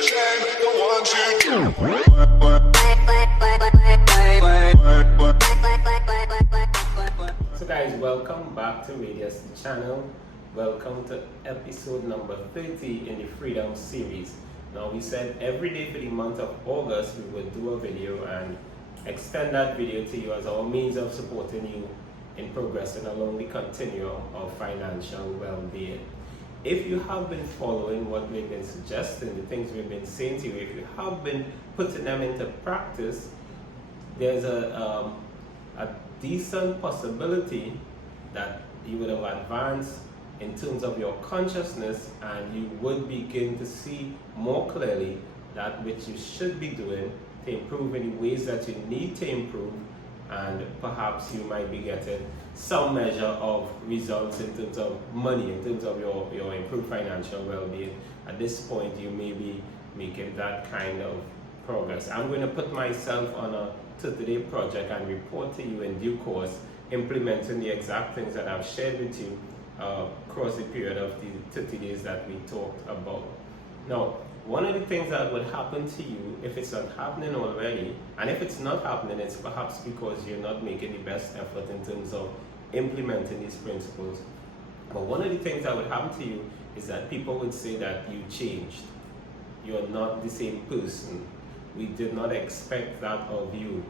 So guys, welcome back to Rydeus-The channel. Welcome to episode number 30 in the Freedom series. Now we said every day for the month of August we would do a video and extend that video to you as our means of supporting you in progressing along the continuum of financial well-being. If you have been following what we've been suggesting, the things we've been saying to you, if you have been putting them into practice, there's a decent possibility that you would have advanced in terms of your consciousness, and you would begin to see more clearly that which you should be doing to improve in the ways that you need to improve, and perhaps you might be getting some measure of results in terms of money, in terms of your improved financial well-being. At this point you may be making that kind of progress. I'm going to put myself on a 30-day project and report to you in due course, implementing the exact things that I've shared with you across the period of the 30 days that we talked about. Now, one of the things that would happen to you if it's not happening already, and if it's not happening, it's perhaps because you're not making the best effort in terms of implementing these principles. But one of the things that would happen to you is that people would say that you changed. You're not the same person. We did not expect that of you.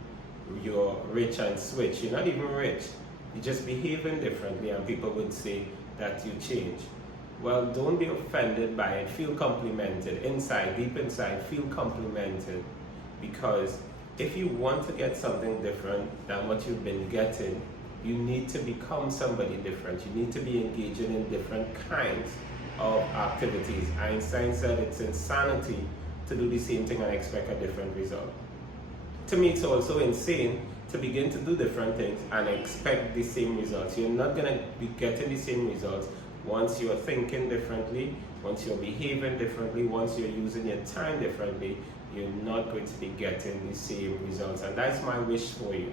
You're rich and switch. You're not even rich. You're just behaving differently, and people would say that you change. Well, don't be offended by it. Feel complimented. Inside, deep inside, feel complimented. Because if you want to get something different than what you've been getting, you need to become somebody different. You need to be engaging in different kinds of activities. Einstein said it's insanity to do the same thing and expect a different result. To me, it's also insane to begin to do different things and expect the same results. You're not going to be getting the same results once you're thinking differently, once you're behaving differently, once you're using your time differently. You're not going to be getting the same results. And that's my wish for you,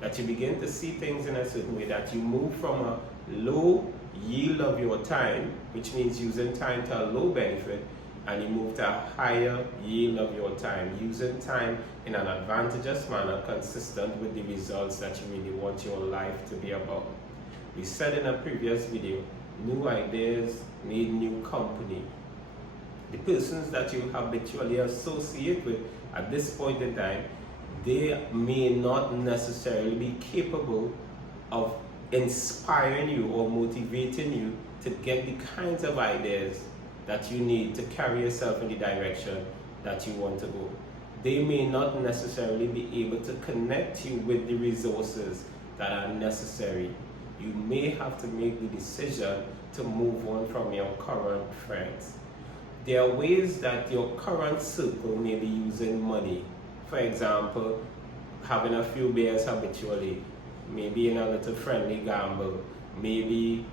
that you begin to see things in a certain way, that you move from a low yield of your time, which means using time to a low benefit, and you move to a higher yield of your time, using time in an advantageous manner consistent with the results that you really want your life to be about. We said in a previous video, new ideas need new company. The persons that you habitually associate with at this point in time, they may not necessarily be capable of inspiring you or motivating you to get the kinds of ideas that you need to carry yourself in the direction that you want to go. They may not necessarily be able to connect you with the resources that are necessary. You may have to make the decision to move on from your current friends. There are ways that your current circle may be using money. For example, having a few beers habitually, maybe in a little friendly gamble, maybe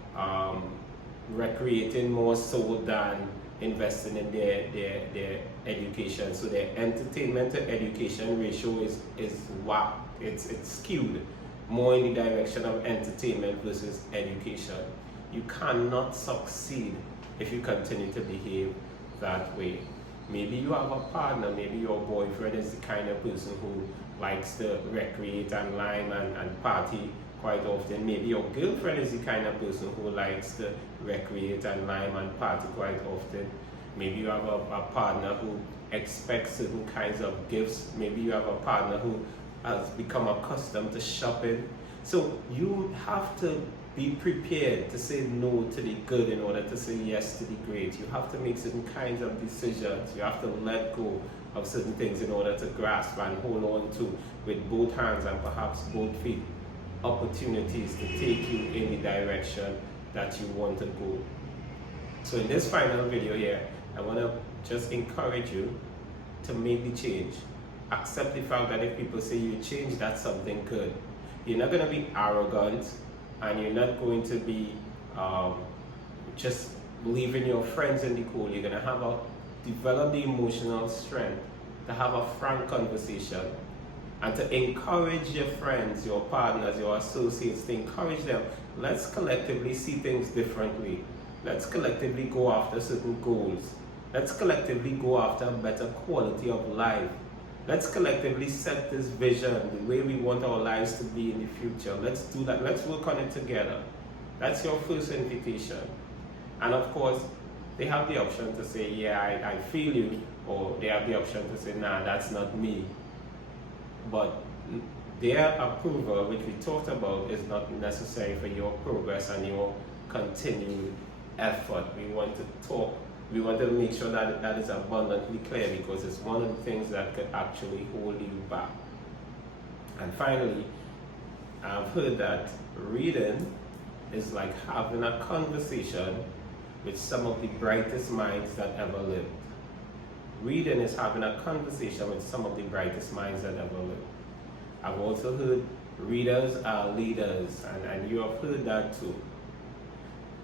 recreating more so than investing in their education. So their entertainment to education ratio is whacked. It's skewed more in the direction of entertainment versus education. You cannot succeed if you continue to behave that way. Maybe you have a partner, maybe your boyfriend is the kind of person who likes to recreate and lime and party quite often. Maybe your girlfriend is the kind of person who likes to recreate and lime and party quite often. Maybe you have a partner who expects certain kinds of gifts. Maybe you have a partner who has become accustomed to shopping. So you have to be prepared to say no to the good in order to say yes to the great. You have to make certain kinds of decisions. You have to let go of certain things in order to grasp and hold on to with both hands and perhaps both feet opportunities to take you in the direction that you want to go. So in this final video here, I want to just encourage you to make the change. Accept the fact that if people say you change, that's something good. You're not going to be arrogant, and you're not going to be just leaving your friends in the cold. You're going to develop the emotional strength to have a frank conversation and to encourage your friends, your partners, your associates, to encourage them. Let's collectively see things differently. Let's collectively go after certain goals. Let's collectively go after a better quality of life. Let's collectively set this vision, the way we want our lives to be in the future. Let's do that. Let's work on it together. That's your first invitation. And of course, they have the option to say, yeah, I feel you, or they have the option to say, nah, that's not me. But their approval, which we talked about, is not necessary for your progress and your continued effort. We want to make sure that that is abundantly clear, because it's one of the things that could actually hold you back. And finally, I've heard that reading is like having a conversation with some of the brightest minds that ever lived. Reading is having a conversation with some of the brightest minds that ever lived. I've also heard readers are leaders, and you have heard that too.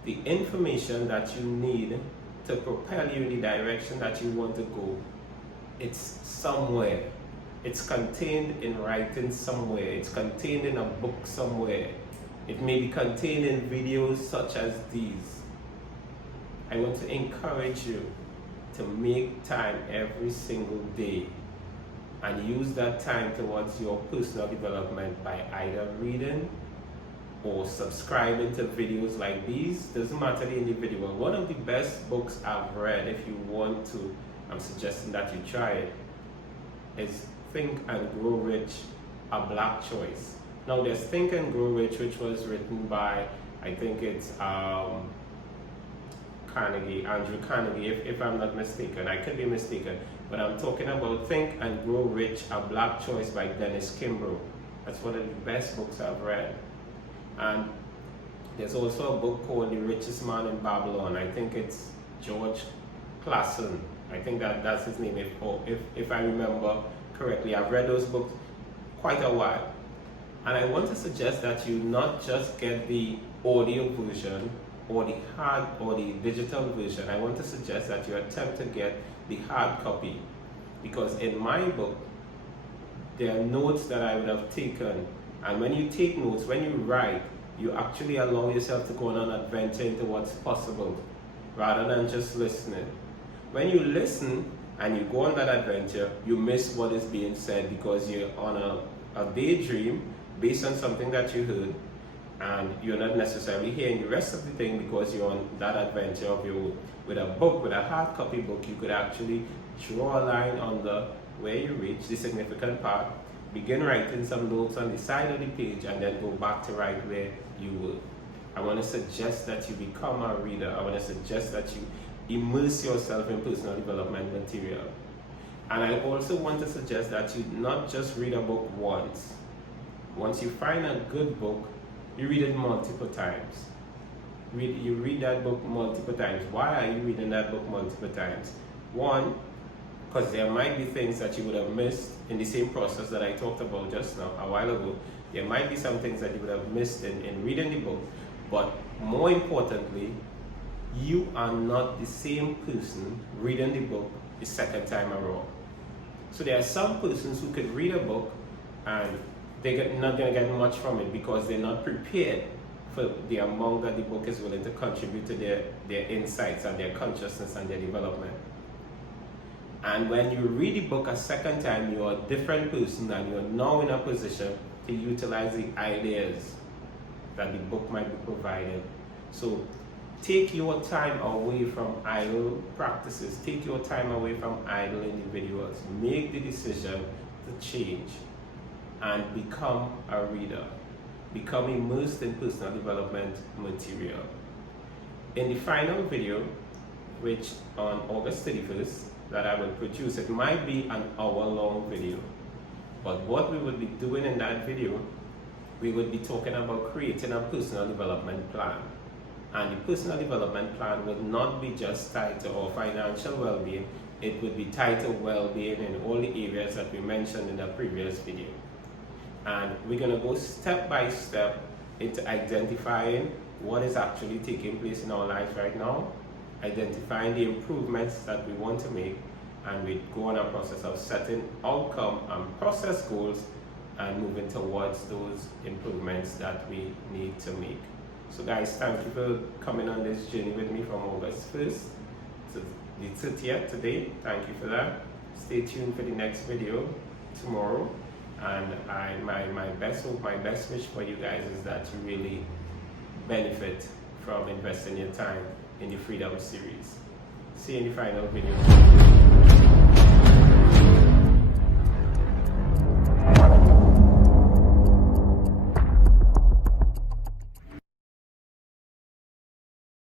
The information that you need to propel you in the direction that you want to go, it's somewhere. It's contained in writing somewhere. It's contained in a book somewhere. It may be contained in videos such as these. I want to encourage you to make time every single day and use that time towards your personal development by either reading or subscribing to videos like these. Doesn't matter the individual. One of the best books I've read, if you want to, I'm suggesting that you try it, is Think and Grow Rich, A Black Choice. Now there's Think and Grow Rich, which was written by, I think it's Andrew Carnegie, if I'm not mistaken. I could be mistaken, but I'm talking about Think and Grow Rich, A Black Choice by Dennis Kimbro. That's one of the best books I've read. And there's also a book called The Richest Man in Babylon. I think it's George Clason. I think that's his name, if I remember correctly. I've read those books quite a while. And I want to suggest that you not just get the audio version or the hard or the digital version. I want to suggest that you attempt to get the hard copy, because in my book there are notes that I would have taken, and when you take notes, when you write, you actually allow yourself to go on an adventure into what's possible rather than just listening. When you listen and you go on that adventure, you miss what is being said because you're on a daydream based on something that you heard, and you're not necessarily hearing the rest of the thing because you're on that adventure of your own. With a book, with a hard copy book, you could actually draw a line on where you reach the significant part, begin writing some notes on the side of the page, and then go back to right where you were. I want to suggest that you become a reader. I want to suggest that you immerse yourself in personal development material. And I also want to suggest that you not just read a book once. Once you find a good book, you read it multiple times. You read that book multiple times. Why are you reading that book multiple times? One, because there might be things that you would have missed in the same process that I talked about just now, a while ago. There might be some things that you would have missed in reading the book, but more importantly, you are not the same person reading the book the second time around. So there are some persons who could read a book and they're not going to get much from it because they're not prepared for the amount that the book is willing to contribute to their insights and their consciousness and their development. And when you read the book a second time, you're a different person and you're now in a position to utilize the ideas that the book might be providing. So take your time away from idle practices. Take your time away from idle individuals. Make the decision to change and become a reader. Become immersed in personal development material. In the final video, which on August 31st, that I will produce, it might be an hour-long video. But what we would be doing in that video, we would be talking about creating a personal development plan. And the personal development plan would not be just tied to our financial well-being, it would be tied to well-being in all the areas that we mentioned in the previous video. And we're going to go step by step into identifying what is actually taking place in our lives right now, identifying the improvements that we want to make, and we go on a process of setting outcome and process goals and moving towards those improvements that we need to make. So guys, thank you for coming on this journey with me from August 1st to the 30th today. Thank you for that. Stay tuned for the next video tomorrow. And my best hope, my best wish for you guys is that you really benefit from investing your time in the Freedom series. See you in the final video.